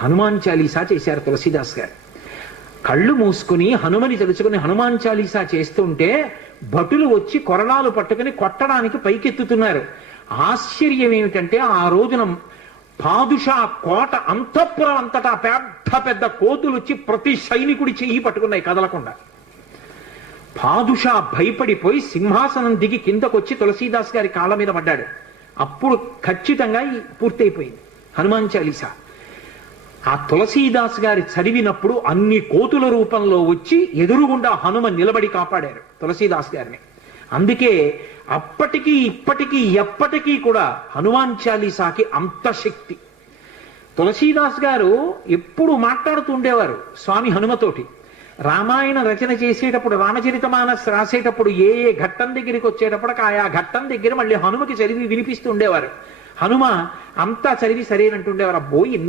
హనుమాన్ చాలీసా చేశారు తులసీదాస్ గారు. కళ్ళు మూసుకుని హనుమని తెలుసుకుని హనుమాన్ చాలీసా చేస్తుంటే భటులు వచ్చి కొరడాలు పట్టుకుని కొట్టడానికి పైకెత్తుతున్నారు. ఆశ్చర్యం ఏమిటంటే ఆ రోజున పాదుషా కోట అంతఃపురం అంతటా పెద్ద పెద్ద కోతులు వచ్చి ప్రతి సైనికుడి చెయ్యి పట్టుకున్నాయి కదలకుండా. పాదుషా భయపడిపోయి సింహాసనం దిగి కిందకొచ్చి తులసీదాస్ గారి కాళ్ళ మీద పడ్డాడు. అప్పుడు ఖచ్చితంగా పూర్తయిపోయింది హనుమాన్ చాలీసా. ఆ తులసీదాస్ గారి చదివినప్పుడు అన్ని కోతుల రూపంలో వచ్చి ఎదురుగుండా హనుమ నిలబడి కాపాడారు తులసీదాస్ గారిని. అందుకే అప్పటికీ ఇప్పటికీ ఎప్పటికీ కూడా హనుమాన్ చాలీసాకి అంత శక్తి. తులసీదాస్ గారు ఎప్పుడు మాట్లాడుతూ ఉండేవారు స్వామి హనుమతోటి. రామాయణ రచన చేసేటప్పుడు రామచరితమానస్ రాసేటప్పుడు ఏ ఏ ఘట్టం దగ్గరికి వచ్చేటప్పుడు ఆయా ఘట్టం దగ్గర మళ్ళీ హనుమకి చదివి వినిపిస్తూ ఉండేవారు. హనుమ అంతా చదివి సరేనంటుండేవారు. అబ్బో ఎన్ని